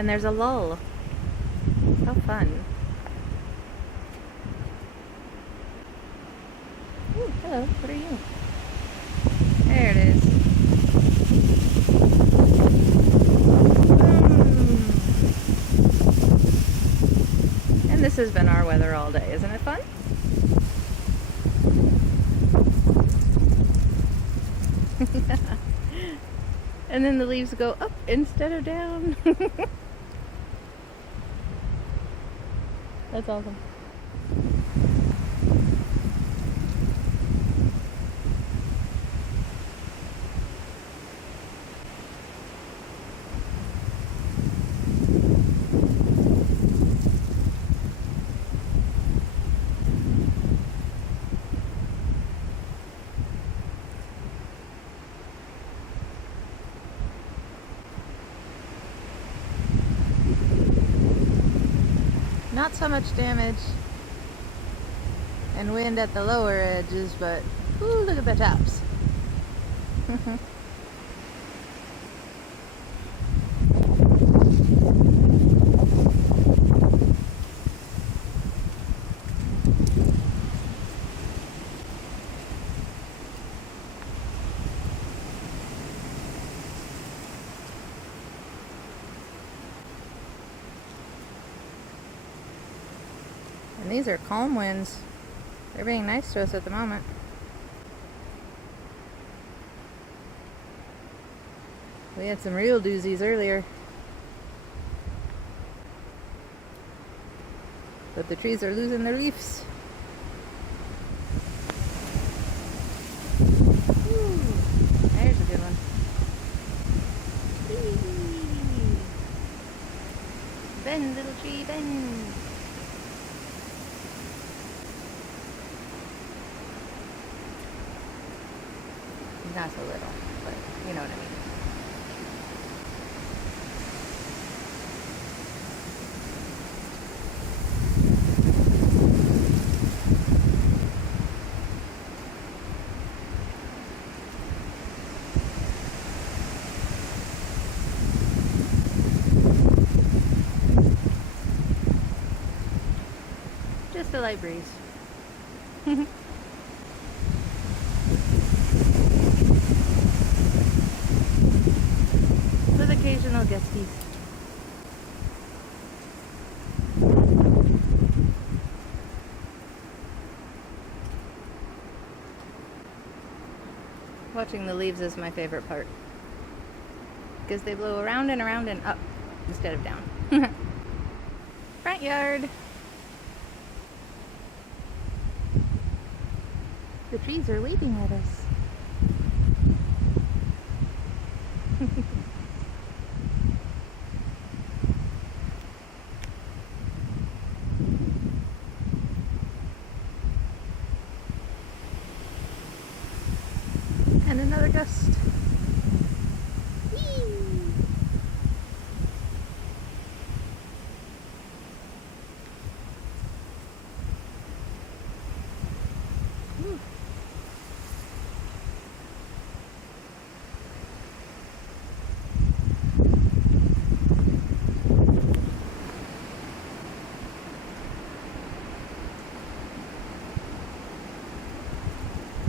and there's a lull. How fun. Ooh, hello, what are you? There it is. And this has been our weather all day. Isn't it fun? And then the leaves go up instead of down. That's awesome. Not so much damage and wind at the lower edges, but ooh, look at the tops. And these are calm winds. They're being nice to us at the moment. We had some real doozies earlier. But the trees are losing their leaves. Ooh, there's a good one. Whee! Bend, little tree, bend. Not so little, but you know what I mean. Just a light breeze. With occasional gusties. Watching the leaves is my favorite part, because they blow around and around and up instead of down. Front yard. The trees are waving at us. And another gust. Whee! Ooh.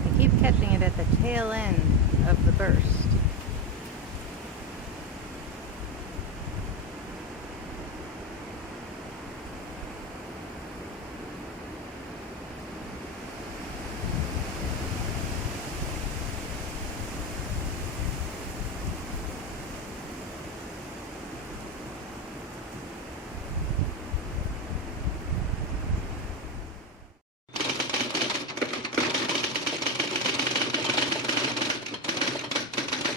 I keep catching it at the tail end of the burst.